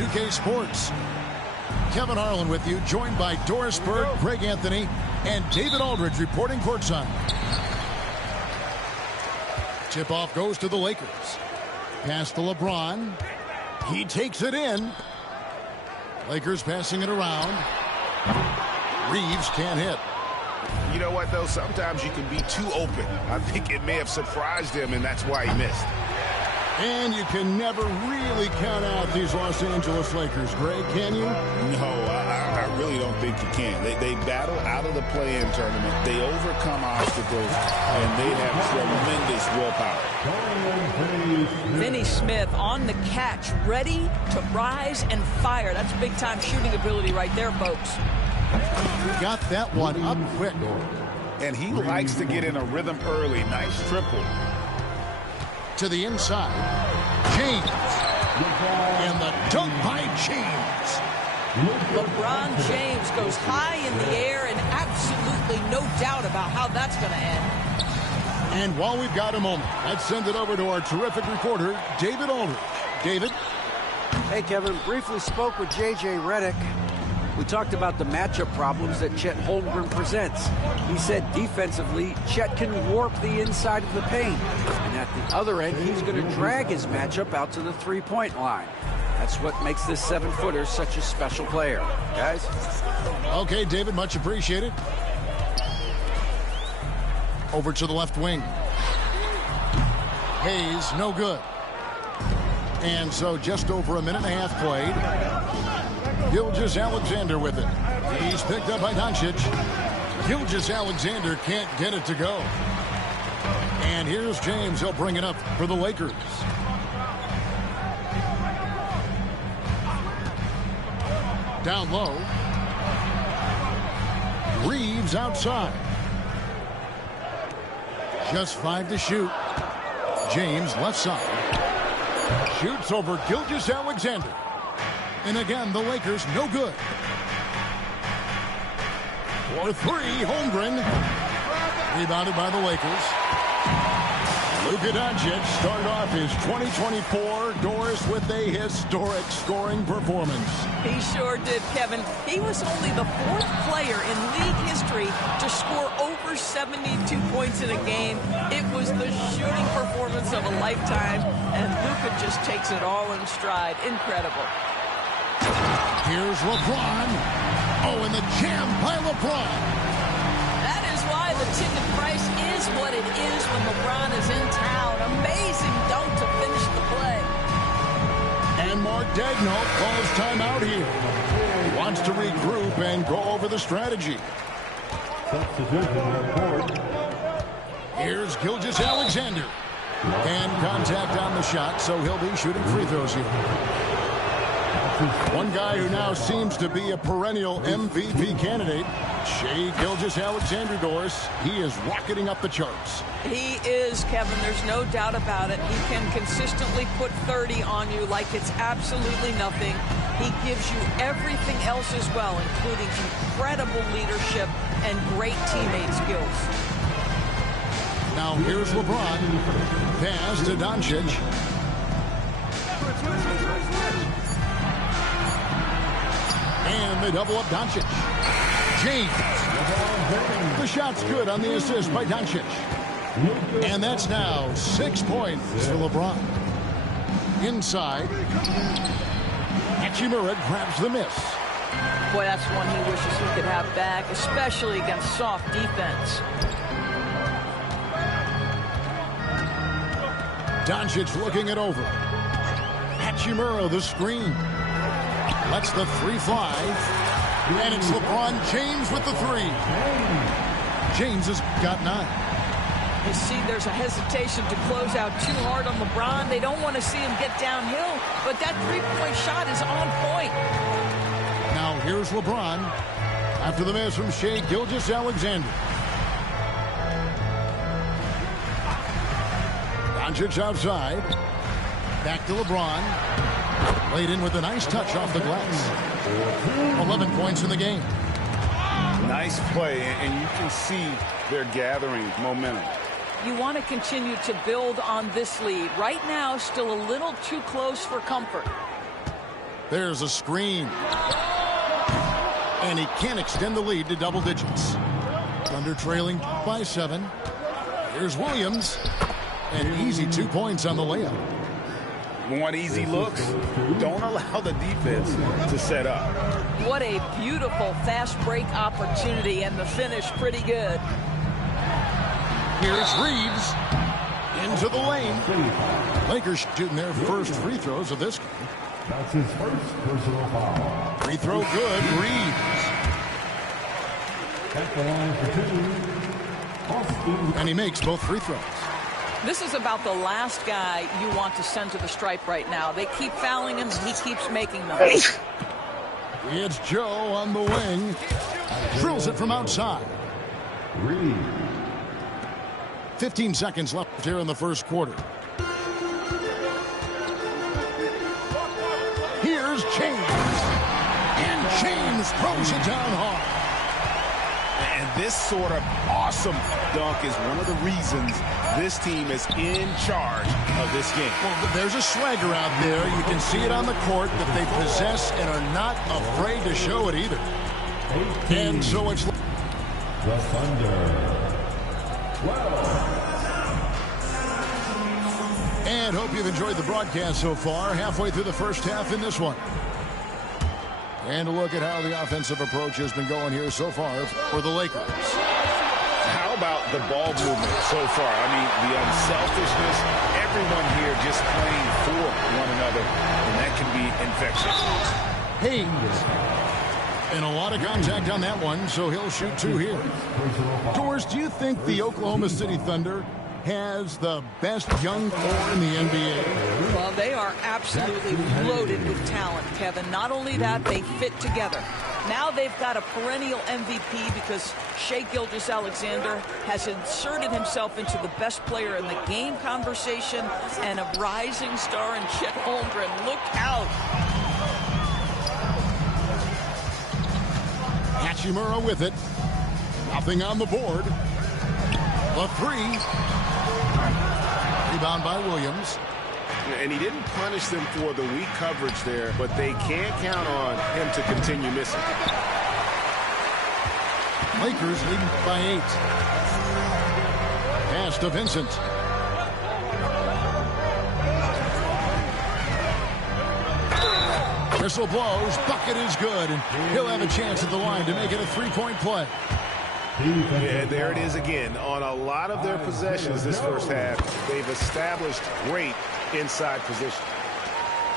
NBA2K Sports. Kevin Harlan with you, joined by Doris Bird, Greg Anthony, and David Aldridge reporting courtside. Tip-off goes to the Lakers. Pass to LeBron. He takes it in. Lakers passing it around. Reeves can't hit. You know what, though? Sometimes you can be too open. I think it may have surprised him, and that's why he missed. And you can never really count out these Los Angeles Lakers, Greg, can you? No, I really don't think you can. They battle out of the play-in tournament. They overcome obstacles, and they have tremendous willpower. Vinny Smith on the catch, ready to rise and fire. That's big-time shooting ability right there, folks. Got that one up quick. And he likes to get in a rhythm early. Nice triple. To the inside. James. And the dunk by James. LeBron James goes high in the air, and absolutely no doubt about how that's going to end. And while we've got a moment, let's send it over to our terrific reporter, David Aldridge. David? Hey, Kevin. Briefly spoke with J.J. Redick. We talked about the matchup problems that Chet Holmgren presents. He said defensively, Chet can warp the inside of the paint. And at the other end, he's going to drag his matchup out to the three-point line. That's what makes this 7-footer such a special player. Guys? Okay, David, much appreciated. Over to the left wing. Hayes, no good. And so just over a minute and a half played. Gilgeous-Alexander with it. He's picked up by Doncic. Gilgeous-Alexander can't get it to go. And here's James. He'll bring it up for the Lakers. Down low. Reeves outside. Just 5 to shoot. James left side. Shoots over Gilgeous-Alexander. And again, the Lakers no good. For 3, Holmgren. Rebounded by the Lakers. Luka Doncic started off his 2024 Doris with a historic scoring performance. He sure did, Kevin. He was only the 4th player in league history to score over 72 points in a game. It was the shooting performance of a lifetime, and Luka just takes it all in stride. Incredible. Here's LeBron. Oh, and the jam by LeBron. That is why the ticket price is what it is when LeBron is in town. Amazing dunk to finish the play. And Mark Daigneault calls timeout here. He wants to regroup and go over the strategy. Here's Gilgeous-Alexander. And contact on the shot, so he'll be shooting free throws here. One guy who now seems to be a perennial MVP candidate, Shai Gilgeous-Alexander, Doris. He is rocketing up the charts. He is, Kevin. There's no doubt about it. He can consistently put 30 on you like it's absolutely nothing. He gives you everything else as well, including incredible leadership and great teammate skills. Now here's LeBron. Pass to Doncic. And they double up Doncic. James. The shot's good on the assist by Doncic. And that's now 6 points for LeBron. Inside. Hachimura grabs the miss. Boy, that's one he wishes he could have back, especially against soft defense. Doncic looking it over. Hachimura the screen. Lets the 3 fly. And it's LeBron James with the 3. James has got 9. You see, there's a hesitation to close out too hard on LeBron. They don't want to see him get downhill, but that 3-point shot is on point. Now here's LeBron after the miss from Shai Gilgeous-Alexander. Doncic outside. Back to LeBron. Laid in with a nice touch off the glass. 11 points in the game. Nice play, and you can see they're gathering momentum. You want to continue to build on this lead. Right now, still a little too close for comfort. There's a screen. And he can't extend the lead to double digits. Thunder trailing by 7. Here's Williams. And easy 2 points on the layup. Want easy looks? Don't allow the defense to set up. What a beautiful fast break opportunity, and the finish pretty good. Here's Reeves into the lane. Lakers shooting their first free throws of this game. That's his first personal foul. Free throw good, Reeves. At the line for 2, Austin. And he makes both free throws. This is about the last guy you want to send to the stripe right now. They keep fouling him, and he keeps making them. It's Joe on the wing. Drills it from outside. Reeves. 15 seconds left here in the first quarter. Here's James. And James throws it down hard. And this sort of awesome dunk is one of the reasons this team is in charge of this game. Well, there's a swagger out there. You can see it on the court that they possess and are not afraid to show it either. 18. And so it's... The Thunder. 12. And hope you've enjoyed the broadcast so far. Halfway through the first half in this one. And a look at how the offensive approach has been going here so far for the Lakers. How about the ball movement so far? I mean, the unselfishness, everyone here just playing for one another, and that can be infectious. Hayes. And a lot of contact on that one, so he'll shoot 2 here. Doris, do you think the Oklahoma City Thunder has the best young core in the NBA? Well, they are absolutely loaded with talent, Kevin. Not only that, they fit together. Now they've got a perennial MVP because Shai Gilgeous-Alexander has inserted himself into the best player in the game conversation, and a rising star in Chet Holmgren. Look out. Hachimura with it. Nothing on the board. The 3. Rebound by Williams. And he didn't punish them for the weak coverage there, but they can't count on him to continue missing. Lakers leading by 8. Pass to Vincent. Whistle blows. Bucket is good. And he'll have a chance at the line to make it a 3-point play. Yeah, there it is again. On a lot of their possessions this first half, they've established great inside position.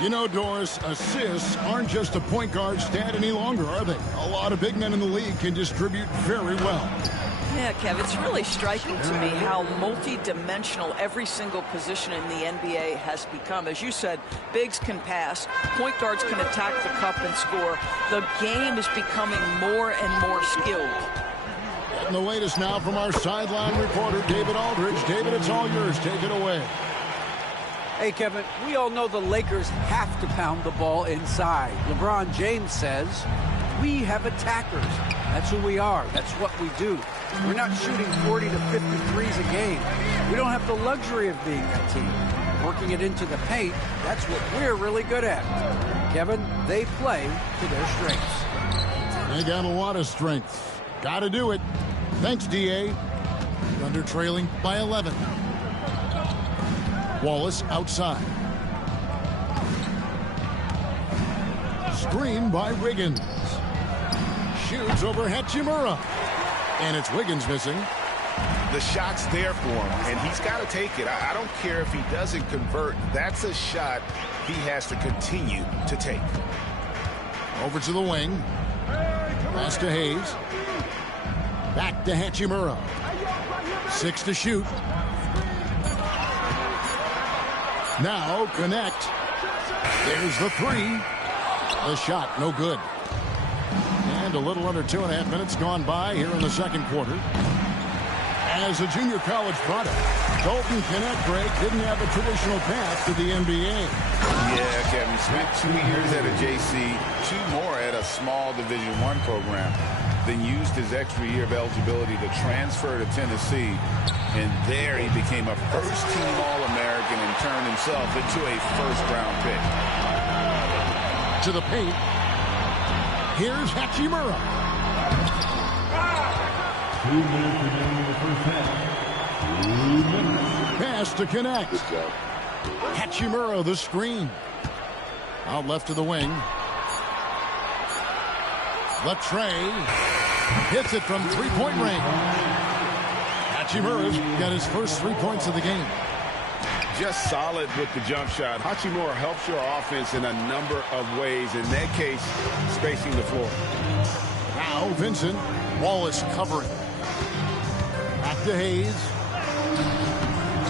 You know, Doris, assists aren't just a point guard stat any longer, are they? A lot of big men in the league can distribute very well. Yeah, Kev, it's really striking to me how multi-dimensional every single position in the NBA has become. As you said, bigs can pass, point guards can attack the cup and score. The game is becoming more and more skilled. And the latest now from our sideline reporter, David Aldridge. David, it's all yours. Take it away. Hey, Kevin, we all know the Lakers have to pound the ball inside. LeBron James says, we have attackers. That's who we are. That's what we do. We're not shooting 40 to 50 threes a game. We don't have the luxury of being that team. Working it into the paint, that's what we're really good at. Kevin, they play to their strengths. They got a lot of strength. Got to do it. Thanks, D.A. Thunder trailing by 11. Wallace outside. Screen by Wiggins. Shoots over Hachimura. And it's Wiggins missing. The shot's there for him, and he's got to take it. I don't care if he doesn't convert. That's a shot he has to continue to take. Over to the wing. Pass to Hayes. Back to Hachimura. 6 to shoot. Now connect. There's the 3. The shot, no good. And a little under 2.5 minutes gone by here in the second quarter. As a junior college product, Dalton Knecht didn't have a traditional path to the NBA. Yeah, Kevin, spent 2 years at a JC, 2 more at a small Division I program, then used his extra year of eligibility to transfer to Tennessee. And there he became a first-team All-American and turned himself into a first-round pick. To the paint. Here's Hachimura. 2 minutes remaining in the first half. 2 minutes. Pass to connect. Hachimura, the screen. Out left to the wing. Latrey hits it from three-point range. Hachimura's got his first 3 points of the game. Just solid with the jump shot. Hachimura helps your offense in a number of ways. In that case, spacing the floor. Now Vincent. Wallace covering. Back to Hayes.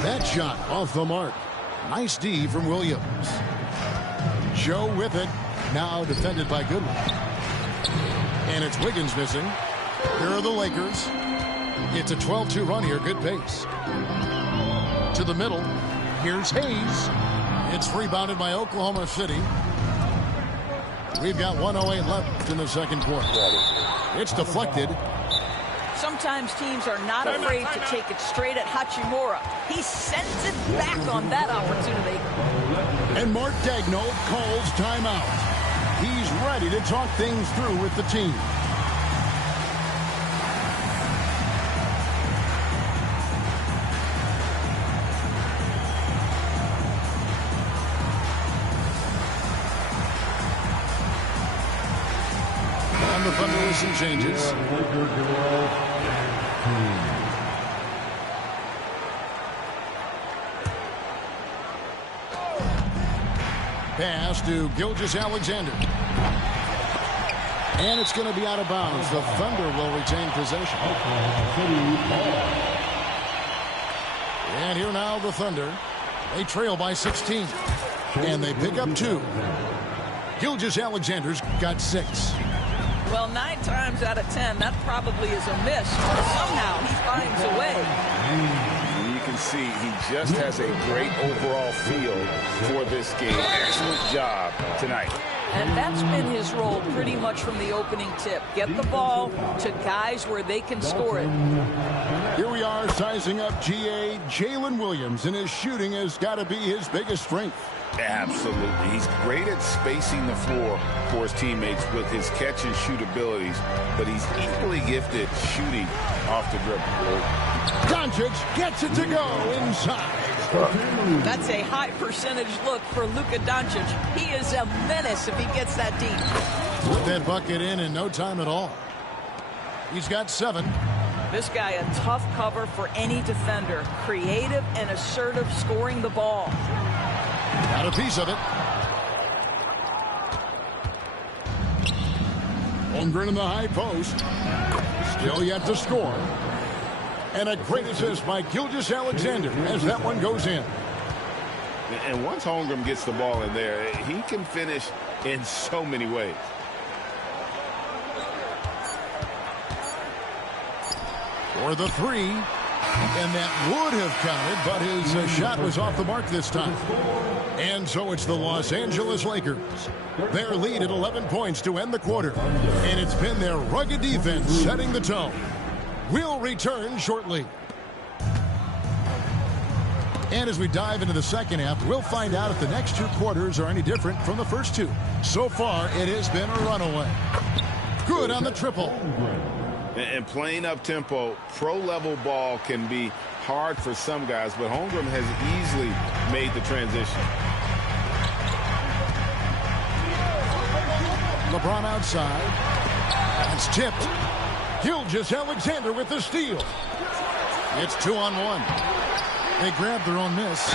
That shot off the mark. Nice D from Williams. Joe with it. Now defended by Goodwin. And it's Wiggins missing. Here are the Lakers. It's a 12-2 run here. Good pace. To the middle. Here's Hayes. It's rebounded by Oklahoma City. We've got 1:08 left in the second quarter. It's deflected. Sometimes teams are not afraid to take it straight at Hachimura. He sends it back on that opportunity. And Mark Daigneault calls timeout. He's ready to talk things through with the team. On the Thunder with some changes. Pass to Gilgeous-Alexander. And it's going to be out of bounds. The Thunder will retain possession. And here now the Thunder. They trail by 16. And they pick up 2. Gilgeous-Alexander's got 6. Well, 9 times out of 10, that probably is a miss. Somehow he finds a way. You can see he just has a great overall feel for this game. Excellent job tonight. And that's been his role pretty much from the opening tip. Get the ball to guys where they can score it. Here we are sizing up GA. Jalen Williams, and his shooting has got to be his biggest strength. Absolutely. He's great at spacing the floor for his teammates with his catch and shoot abilities, but he's equally gifted shooting off the dribble. Doncic gets it to go inside. That's a high percentage look for Luka Doncic. He is a menace if he gets that deep. Put that bucket in no time at all. He's got 7. This guy a tough cover for any defender. Creative and assertive scoring the ball. Got a piece of it. Holmgren in the high post. Still yet to score. And a great assist by Gilgeous-Alexander as that one goes in. And once Holmgren gets the ball in there, he can finish in so many ways. For the 3. And that would have counted, but his shot was off the mark this time. And so it's the Los Angeles Lakers. Their lead at 11 points to end the quarter. And it's been their rugged defense setting the tone. We'll return shortly. And as we dive into the second half, we'll find out if the next 2 quarters are any different from the first 2. So far, it has been a runaway. Good on the triple. And playing up-tempo, pro-level ball can be hard for some guys, but Holmgren has easily made the transition. LeBron outside. That's tipped. Gilgeous-Alexander with the steal. It's 2-on-1. They grab their own miss.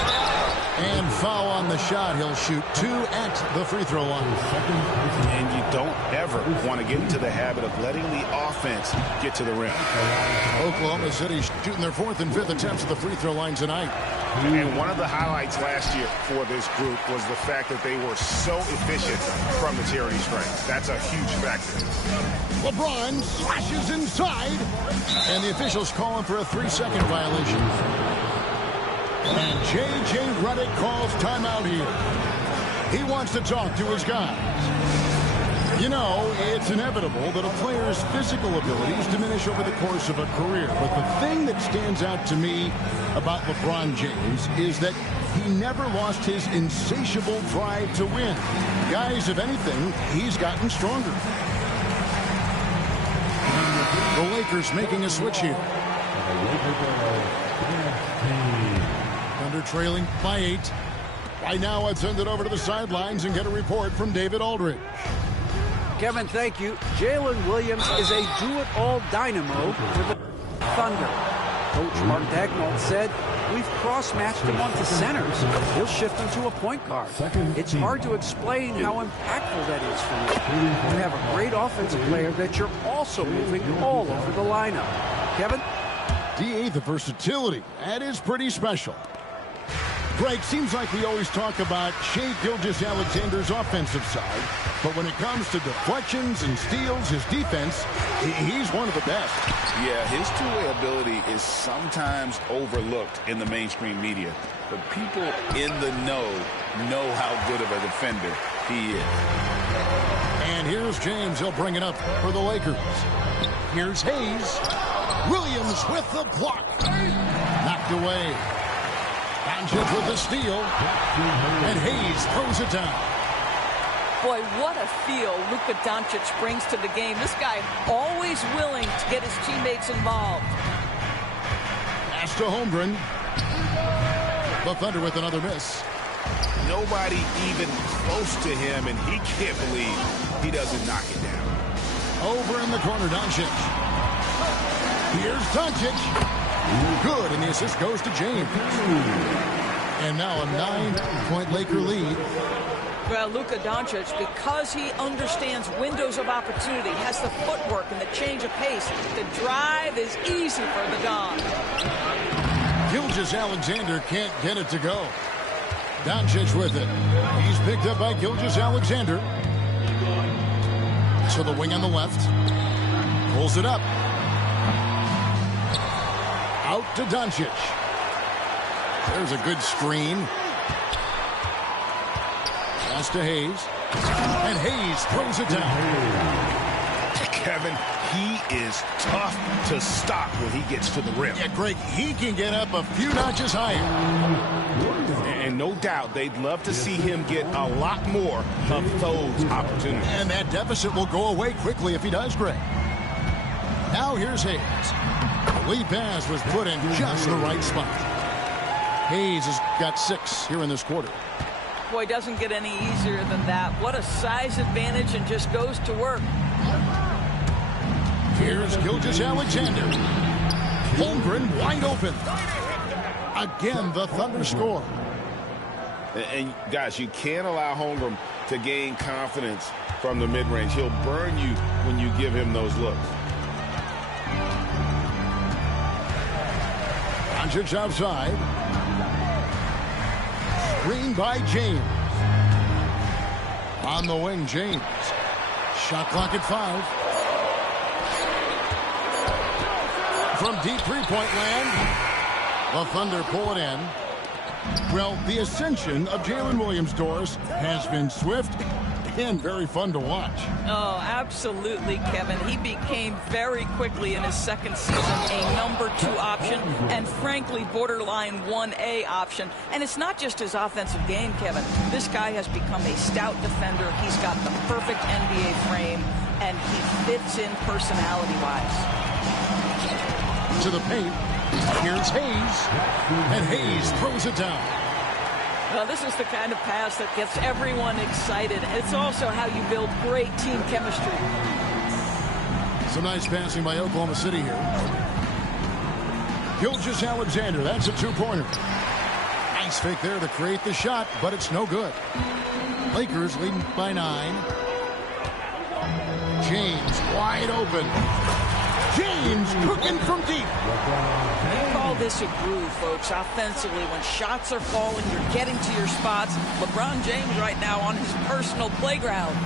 And foul on the shot. He'll shoot 2 at the free throw line. And you don't ever want to get into the habit of letting the offense get to the rim. Oklahoma City shooting their 4th and 5th attempts at the free throw line tonight. And one of the highlights last year for this group was the fact that they were so efficient from the charity stripe. That's a huge factor. LeBron slashes inside. And the officials call him for a 3-second violation. And J.J. Redick calls timeout here. He wants to talk to his guys. You know, it's inevitable that a player's physical abilities diminish over the course of a career. But the thing that stands out to me about LeBron James is that he never lost his insatiable drive to win. Guys, if anything, he's gotten stronger. The Lakers making a switch here. Thunder trailing by 8. Right now, I'd send it over to the sidelines and get a report from David Aldridge. Kevin, thank you. Jalen Williams is a do-it-all dynamo for the Thunder. Coach Mark Daigneault said, we've cross-matched him onto centers. He'll shift him to a point guard. It's hard to explain how impactful that is for you. You have a great offensive player that you're also moving all over the lineup. Kevin? DA, the versatility. That is pretty special. Greg, seems like we always talk about Shai Gilgeous-Alexander's offensive side, but when it comes to deflections and steals, his defense, he's one of the best. Yeah, his two-way ability is sometimes overlooked in the mainstream media, but people in the know how good of a defender he is. And here's James. He'll bring it up for the Lakers. Here's Hayes. Williams with the block. Knocked away. Doncic with the steal. And Hayes throws it down. Boy, what a feel Luka Doncic brings to the game. This guy always willing to get his teammates involved. Pass to Holmgren. The Thunder with another miss. Nobody even close to him, and he can't believe he doesn't knock it down. Over in the corner, Doncic. Here's Doncic. Good, and the assist goes to James. And now a 9-point Laker lead. Well, Luka Doncic, because he understands windows of opportunity, has the footwork and the change of pace. The drive is easy for the Dom. Gilgeous-Alexander can't get it to go. Doncic with it. He's picked up by Gilgeous-Alexander. To the wing on the left. Pulls it up. Out to Doncic. There's a good screen. Pass to Hayes. And Hayes throws it down. Kevin, he is tough to stop when he gets to the rim. Yeah, Greg, he can get up a few notches higher. And no doubt they'd love to see him get a lot more of those opportunities. And that deficit will go away quickly if he does, Greg. Now here's Hayes. The lead pass was put in just the right spot. Hayes has got 6 here in this quarter. Boy, doesn't get any easier than that. What a size advantage, and just goes to work. Here's Gilgeous-Alexander. Holmgren wide open. Again, the Thunder score. And guys, you can't allow Holmgren to gain confidence from the mid-range. He'll burn you when you give him those looks. Doncic outside. Screen by James. On the wing, James. Shot clock at 5. From deep three-point land, the Thunder pull it in. Well, the ascension of Jalen Williams, Doris, has been swift and very fun to watch. Oh, absolutely, Kevin. He became very quickly in his second season a number 2 option and, frankly, borderline 1A option. And it's not just his offensive game, Kevin. This guy has become a stout defender. He's got the perfect NBA frame, and he fits in personality-wise. To the paint. Here's Hayes. And Hayes throws it down. Well, this is the kind of pass that gets everyone excited. It's also how you build great team chemistry. Some nice passing by Oklahoma City here. Gilgeous-Alexander, that's a 2-pointer. Nice fake there to create the shot, but it's no good. Lakers leading by 9. James wide open. James cooking from deep. You call this a groove, folks, offensively. When shots are falling, you're getting to your spots. LeBron James right now on his personal playground.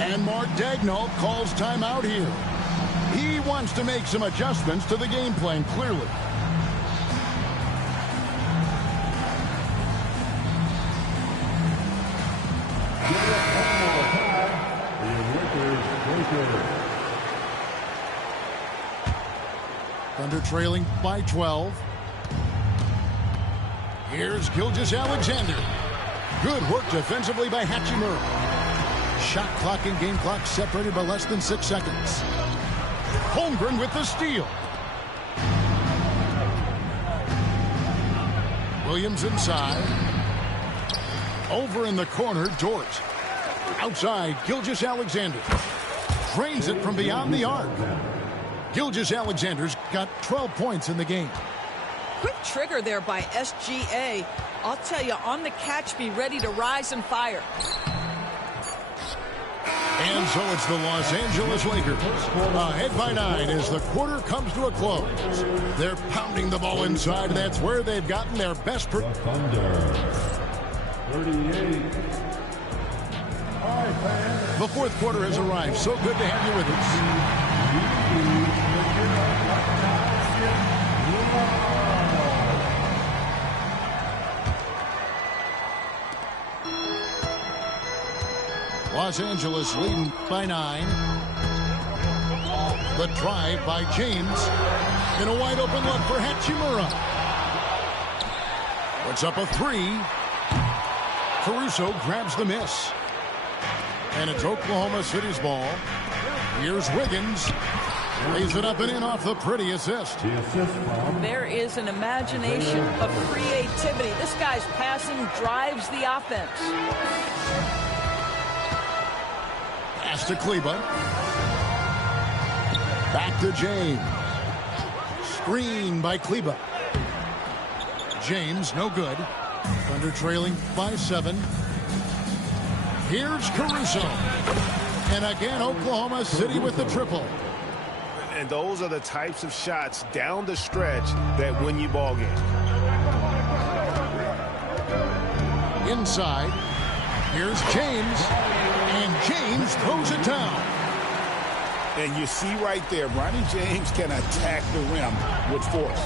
And Mark Daigneault calls timeout here. He wants to make some adjustments to the game plan, clearly. Thunder trailing by 12. Here's Gilgeous-Alexander. Good work defensively by Hachimura. Shot clock and game clock separated by less than 6 seconds. Holmgren with the steal. Williams inside. Over in the corner, Dort. Outside, Gilgeous-Alexander. Drains it from beyond the arc. Gilgeous-Alexander's got 12 points in the game. Quick trigger there by SGA. I'll tell you, on the catch, be ready to rise and fire. And so it's the Los Angeles Lakers ahead by 9 as the quarter comes to a close. They're pounding the ball inside. That's where they've gotten their best. The Thunder. 38. All right, fans. The fourth quarter has arrived. So good to have you with us. Los Angeles leading by 9. The drive by James. In a wide open look for Hachimura. Puts up a 3. Caruso grabs the miss. And it's Oklahoma City's ball. Here's Wiggins. Lays it up and in off the pretty assist. There is an imagination of creativity. This guy's passing drives the offense. Pass to Kleba. Back to James. Screen by Kleba. James, no good. Thunder trailing by 7. Here's Caruso. And again, Oklahoma City with the triple. And those are the types of shots down the stretch that win you ball games. Inside. Here's James. And James throws it down. And you see right there, Ronnie James can attack the rim with force.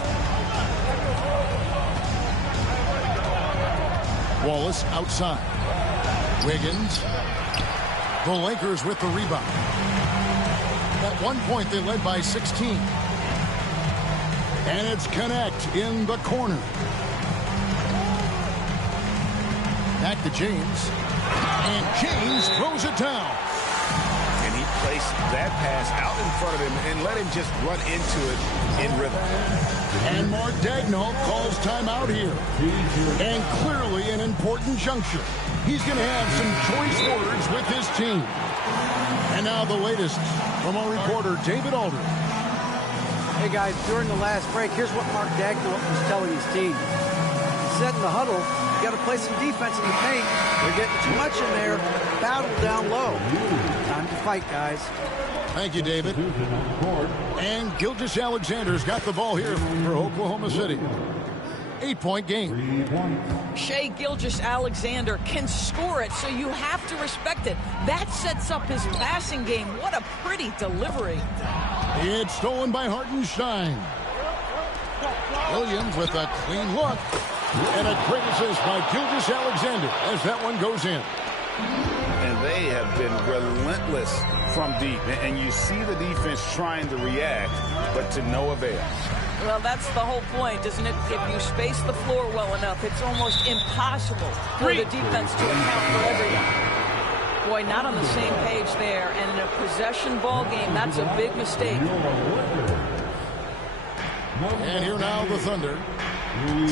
Wallace outside. Wiggins. The Lakers with the rebound. At one point, they led by 16. And it's Connect in the corner. Back to James. And James throws it down. And he placed that pass out in front of him and let him just run into it in rhythm. And Mark Daigneault calls timeout here. And clearly an important juncture. He's going to have some choice words with his team. And now the latest from our reporter, David Aldridge. Hey, guys, during the last break, here's what Mark Daigneault was telling his team. He said in the huddle, you got to play some defense in the paint. They're getting too much in there. Battle down low. Time to fight, guys. Thank you, David. And Gilgeous-Alexander's got the ball here for Oklahoma City. 8-point game. Shai Gilgeous-Alexander can score it, so you have to respect it. That sets up his passing game. What a pretty delivery. It's stolen by Hartenstein. Williams with a clean look. And a great assist by Gilgeous-Alexander as that one goes in. And they have been relentless from deep. And you see the defense trying to react, but to no avail. Well, that's the whole point, isn't it? If you space the floor well enough, it's almost impossible for the defense to account for everyone. Boy, not on the same page there. And in a possession ball game, that's a big mistake. And here now the Thunder,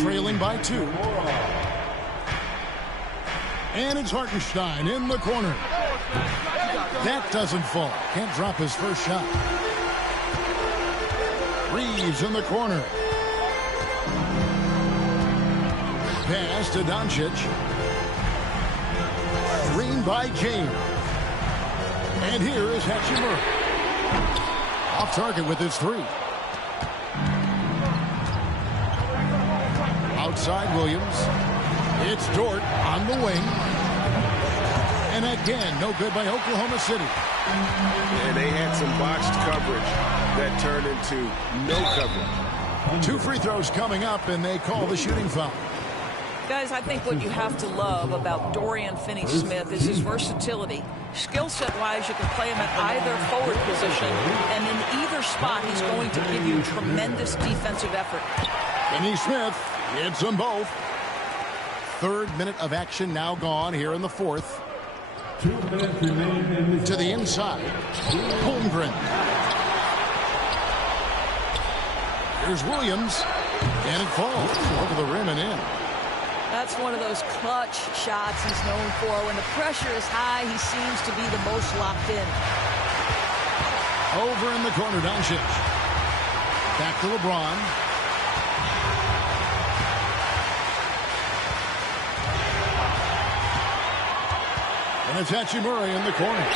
trailing by 2. And it's Hartenstein in the corner. That doesn't fall. Can't drop his first shot. Reeves in the corner. Pass to Doncic. Screen by James. And here is Hachimura. Off target with his 3. Outside Williams. It's Dort on the wing. And again, no good by Oklahoma City. And they had some botched coverage that turned into no coverage. 2 free throws coming up, and they call the shooting foul. Guys, I think what you have to love about Dorian Finney-Smith is his versatility. Skill set-wise, you can play him at either forward position, and in either spot, he's going to give you tremendous defensive effort. Finney-Smith hits them both. Third minute of action now gone here in the fourth. 2 minutes remaining in this To the inside. Holmgren. Here's Williams. And it falls over the rim and in. That's one of those clutch shots he's known for. When the pressure is high, he seems to be the most locked in. Over in the corner, Doncic. Back to LeBron. And it's Hachimura in the corner.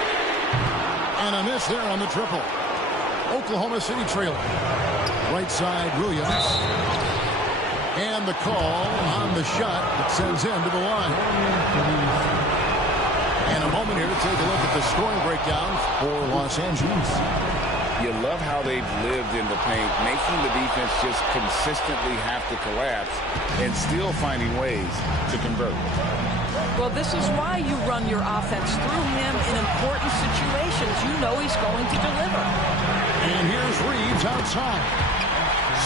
And a miss there on the triple. Oklahoma City trailing. Right side, Williams. And the call on the shot that sends him to the line. And a moment here to take a look at the scoring breakdown for Los Angeles. You love how they've lived in the paint, making the defense just consistently have to collapse and still finding ways to convert. Well, this is why you run your offense through him in important situations. You know he's going to deliver. And here's Reeves outside.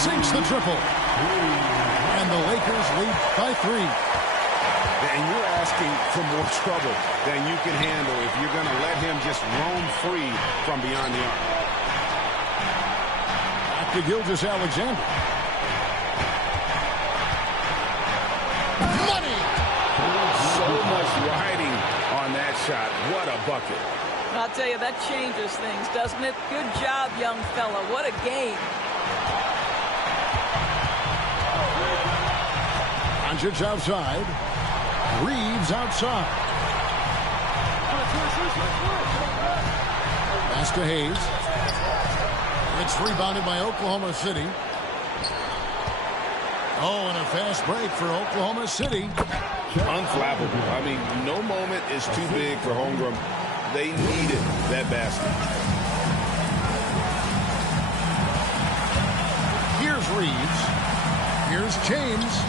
Sinks the triple. And the Lakers lead by 3. And you're asking for more trouble than you can handle if you're going to let him just roam free from beyond the arc. Back to Gilgeous-Alexander. Money! So much riding on that shot. What a bucket. I'll tell you, that changes things, doesn't it? Good job, young fella. What a game. Doncic outside. Reeves outside. Pass to Hayes. It's rebounded by Oklahoma City. Oh, and a fast break for Oklahoma City. Unflappable. I mean, no moment is too big for Holmgren. They needed that basket. Here's Reeves. Here's James.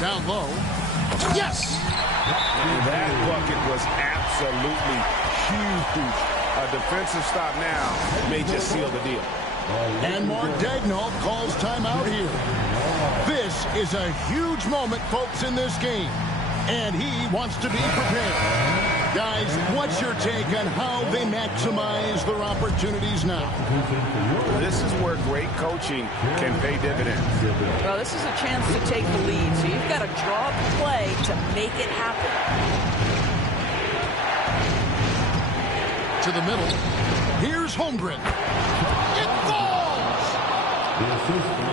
Down low. Yes! That bucket was absolutely huge. A defensive stop now may just seal the deal. And Mark Daigneault calls timeout here. This is a huge moment, folks, in this game. And he wants to be prepared. Guys, what's your take on how they maximize their opportunities now? This is where great coaching can pay dividends. Well, this is a chance to take the lead, so you've got to draw up a play to make it happen. To the middle. Here's Holmgren. It falls!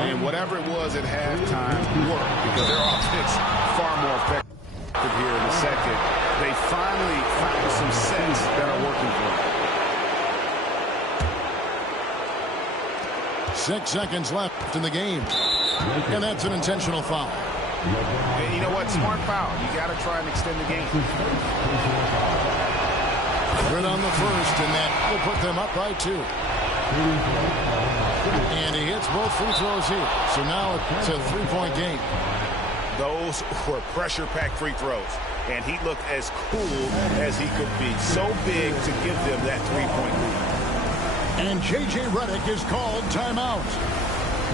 And whatever it was at halftime worked because their offense far more effective here in the second. They finally found some sets that are working for them. 6 seconds left in the game. And that's an intentional foul. And you know what? Smart foul. You got to try and extend the game. Good on the first, and that will put them up by 2. And he hits both free throws here. So now it's a 3-point game. Those were pressure-packed free throws. And he looked as cool as he could be. So big to give them that 3-point lead. And J.J. Redick is called timeout.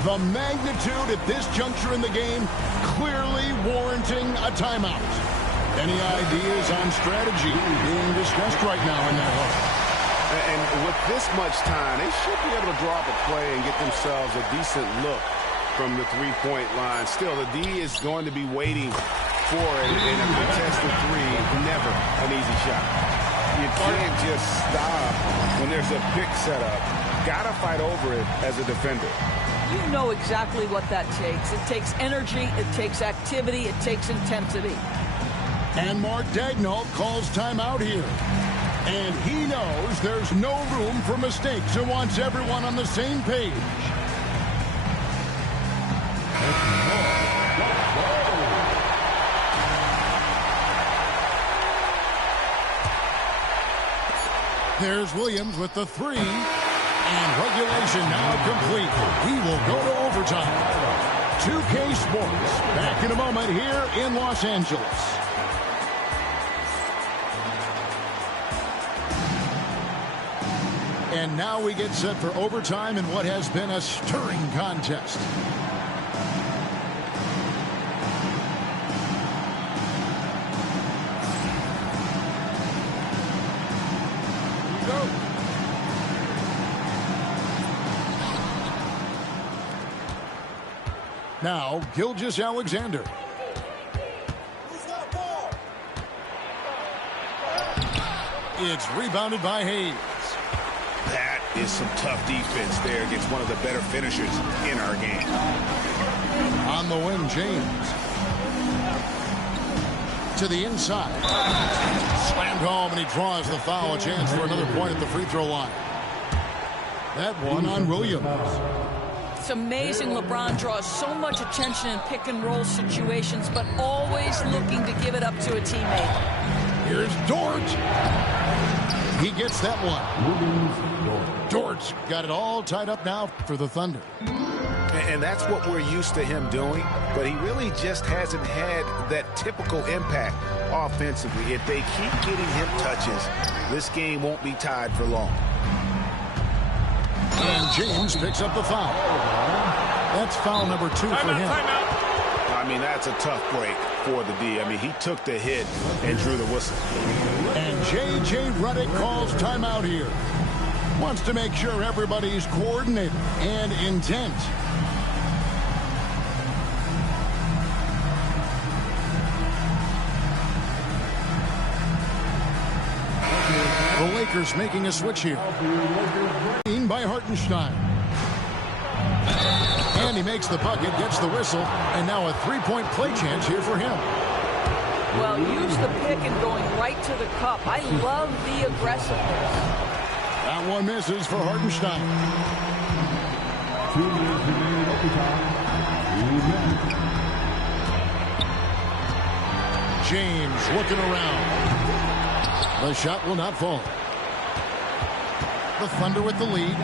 The magnitude at this juncture in the game clearly warranting a timeout. Any ideas on strategy being discussed right now in that hole? And with this much time, they should be able to draw up a play and get themselves a decent look from the three-point line. Still, the D is going to be waiting for it, and a contested three, never an easy shot. You can't just stop when there's a pick set up. Got to fight over it as a defender. You know exactly what that takes. It takes energy, it takes activity, it takes intensity. And Mark Daigneault calls timeout here. And he knows there's no room for mistakes and wants everyone on the same page. There's Williams with the 3. And regulation now complete. We will go to overtime. 2K Sports back in a moment here in Los Angeles. And now we get set for overtime in what has been a stirring contest. Now, Gilgeous-Alexander. It's rebounded by Hayes. That is some tough defense there against one of the better finishers in our game. On the wing, James. To the inside. Slammed home, and he draws the foul. A chance for another point at the free throw line. That one on Williams. It's amazing LeBron draws so much attention in pick-and-roll situations, but always looking to give it up to a teammate. Here's Dort. He gets that one. Dort's got it all tied up now for the Thunder. And that's what we're used to him doing, but he really just hasn't had that typical impact offensively. If they keep getting him touches, this game won't be tied for long. And James picks up the foul. That's foul number 2 for him. I mean, that's a tough break for the D. I mean, he took the hit and drew the whistle. And J.J. Redick calls timeout here. Wants to make sure everybody's coordinated and intent. The Lakers making a switch here. By Hartenstein. And he makes the bucket, gets the whistle, and now a three-point play chance here for him. Well, use the pick and going right to the cup. I love the aggressiveness. That one misses for Hartenstein. 2 minutes remaining overtime. James looking around. The shot will not fall. The Thunder with the lead.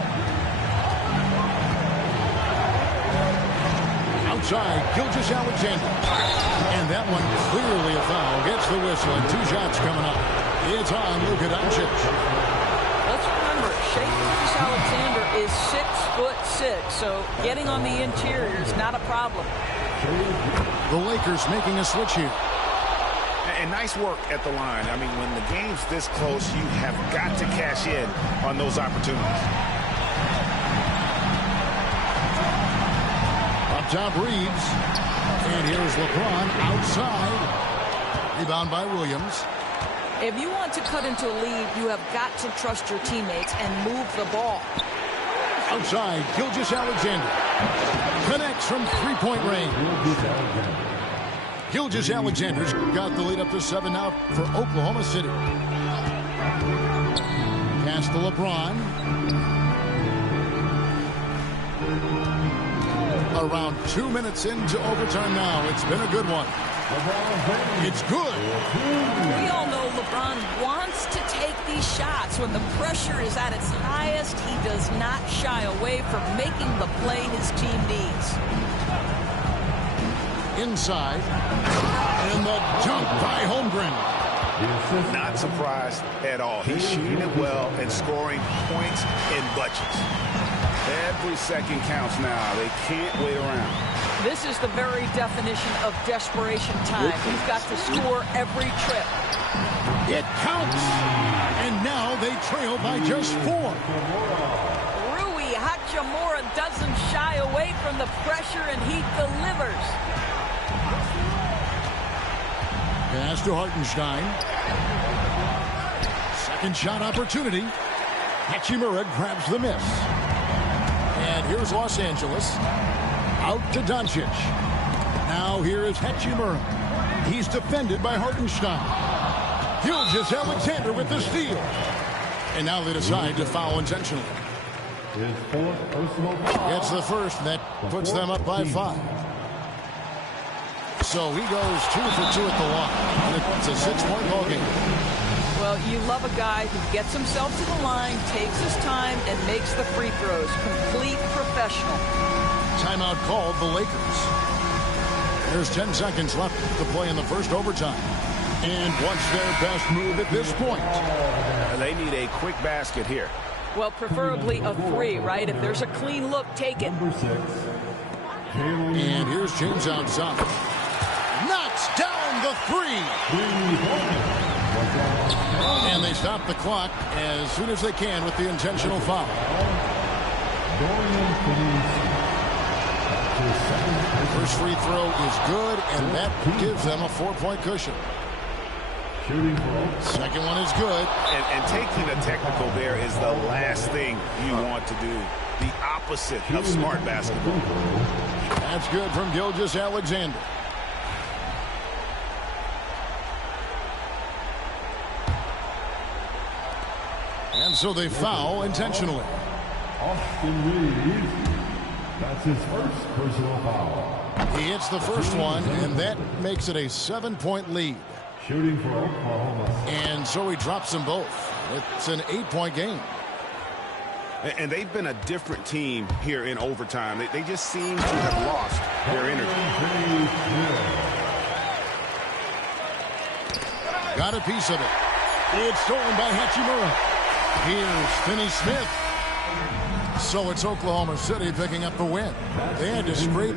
Outside, Gilgeous-Alexander. And that one clearly a foul. Gets the whistle, and 2 shots coming up. It's on Luka Doncic. Let's remember, Shai Gilgeous-Alexander is 6'6", so getting on the interior is not a problem. The Lakers making a switch here. And nice work at the line. I mean, when the game's this close, you have got to cash in on those opportunities. Up top, Reeves. And here's LeBron outside. Rebound by Williams. If you want to cut into a lead, you have got to trust your teammates and move the ball. Outside, Gilgeous-Alexander. Connects from three-point range. Gilgeous-Alexander's got the lead up to 7 now for Oklahoma City. Pass to LeBron. Around 2 minutes into overtime now. It's been a good one. It's good. We all know LeBron wants to take these shots. When the pressure is at its highest, he does not shy away from making the play his team needs. Inside. And the dunk by Holmgren. Not surprised at all. He's shooting it well and scoring points in bunches. Every second counts now. They can't wait around. This is the very definition of desperation time. He's got to score every trip. It counts. And now they trail by just 4. Rui Hachimura doesn't shy away from the pressure, and he delivers. Pass to Hartenstein. Second shot opportunity. Hachimura grabs the miss. And here's Los Angeles. Out to Doncic. Now here is Hachimura. He's defended by Hartenstein. Gilgeous-Alexander with the steal. And now they decide to foul intentionally. His 4th personal foul. Gets the first, and that puts them up by 5. So he goes 2 for 2 at the line. And it's a 6-point ball game. Well, you love a guy who gets himself to the line, takes his time, and makes the free throws. Complete professional. Timeout called the Lakers. There's 10 seconds left to play in the first overtime. And what's their best move at this point? They need a quick basket here. Well, preferably a 3, right? If there's a clean look, take it. Number 6. And here's James outside. Knocks down the 3. And they stop the clock as soon as they can with the intentional foul. First free throw is good, and that gives them a 4-point cushion. Second one is good. And taking a technical there is the last thing you want to do. The opposite of smart basketball. That's good from Gilgeous-Alexander. And so they foul intentionally. Austin Reeves. That's his first personal foul. He hits the first one, and that makes it a 7-point lead. Shooting for Oklahoma. And so he drops them both. It's an 8-point game. And they've been a different team here in overtime. They just seem to have lost their energy. Got a piece of it. It's stolen by Hachimura. Here's Finney-Smith. So it's Oklahoma City picking up the win. They had to scrape.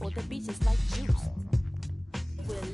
Or the beaches like juice.